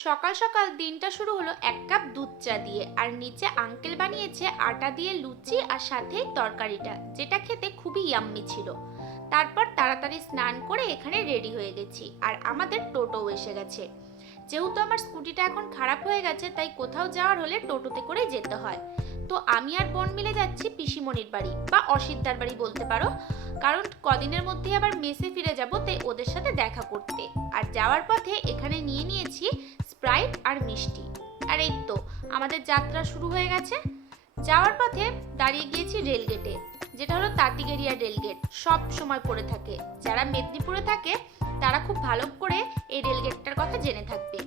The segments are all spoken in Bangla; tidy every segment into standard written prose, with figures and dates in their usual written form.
সকাল সকাল দিনটা শুরু হলো এক কাপ দুধ চা দিয়ে, আর নিচে আঙ্কেল বানিয়েছে আটা দিয়ে লুচি আর সাথে তরকারিটা, যেটা খেতে খুবই ইয়াম্মি ছিল। তারপর তাড়াতাড়ি স্নান করে এখানে রেডি হয়ে গেছি, আর আমাদের টোটোও এসে গেছে। যেহেতু আমার স্কুটিটা এখন খারাপ হয়ে গেছে, তাই কোথাও যাওয়ার হলে টোটোতে করে যেতে হয়। তো আমি আর বোন মিলে যাচ্ছি পিসিমণির বাড়ি বা অসিদ্দার বাড়ি বলতে পারো, কারণ কদিনের মধ্যেই আবার মেসে ফিরে যাব, তাই ওদের সাথে দেখা করতে। আর যাওয়ার পথে এখানে নিয়ে নিয়েছি স্প্রাইট আর মিষ্টি। আর এই তো আমাদের যাত্রা শুরু হয়ে গেছে। যাওয়ার পথে দাঁড়িয়ে গিয়েছি রেলগেটে, যেটা হলো তাঁতিগেরিয়া রেলগেট, সব সময় পড়ে থাকে। যারা মেদিনীপুরে থাকে তারা খুব ভালো করে এই রেলগেটটার কথা জেনে থাকবে।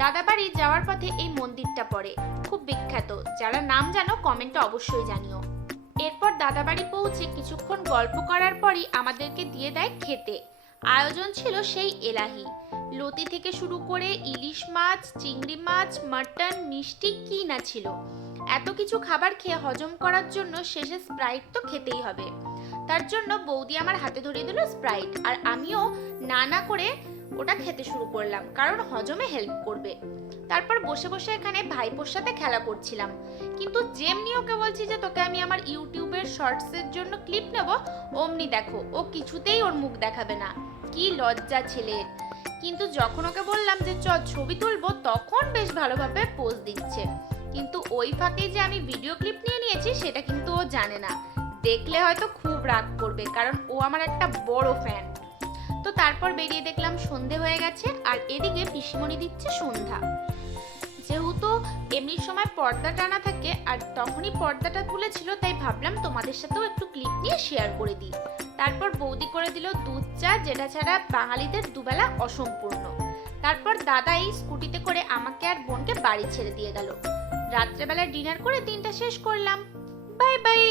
দাদাবাড়ি যাওয়ার পথে এই মন্দিরটা পড়ে, খুব বিখ্যাত। যারা নাম জানো কমেন্টে অবশ্যই জানিও। এরপর দাদাবাড়ি পৌঁছে কিছুক্ষণ গল্প করার পরই আমাদেরকে দিয়ে দেয় খেতে। আয়োজন ছিল সেই এলাহি, লতি থেকে শুরু করে ইলিশ মাছ, চিংড়ি মাছ, মাটন, মিষ্টি, কি না ছিল। এত কিছু খাবার খেয়ে হজম করার জন্য শেষে স্প্রাইট তো খেতেই হবে। তার জন্য বৌদি আমার হাতে ধরিয়ে দিল স্প্রাইট, আর আমিও না না করে ওটা খেতে শুরু করলাম, কারণ হজমে হেল্প করবে। তারপর বসে বসে এখানে ভাইপোর সাথে খেলা করছিলাম, কিন্তু যেমনি ওকে বলছি যে তোকে আমি আমার ইউটিউবের শর্টসের জন্য ক্লিপ নেব, অমনি দেখো ও কিছুতেই ওর মুখ দেখাবে না। কি লজ্জা ছেলের! কিন্তু যখন ওকে বললাম যে ছবি তুলবো, তখন বেশ ভালোভাবে পোজ দিচ্ছে। কিন্তু ওই ফাঁকে যে আমি ভিডিও ক্লিপ নিয়ে নিয়েছি সেটা কিন্তু ও জানে না। দেখলে হয়তো খুব রাগ করবে, কারণ ও আমার একটা বড় ফ্যান। তো তারপর বেরিয়ে দেখলাম সন্ধে হয়ে গেছে, আর এদিকে পিসিমণি দিচ্ছে সন্ধ্যা। যেহেতু এমনি সময় পর্দা টানা থাকে, আর তখনই পর্দাটা তুলেছিল, তাই ভাবলাম তোমাদের সাথেও একটু ক্লিপ নিয়ে শেয়ার করে দিই। তারপর বৌদি করে দিল দুধ চা, যেটা ছাড়া বাঙালিদের দুবেলা অসম্পূর্ণ। তারপর দাদা এই স্কুটিতে করে আমাকে আর বোনকে বাড়ি ছেড়ে দিয়ে গেল। রাত্রেবেলা ডিনার করে দিনটা শেষ করলাম। Bye bye.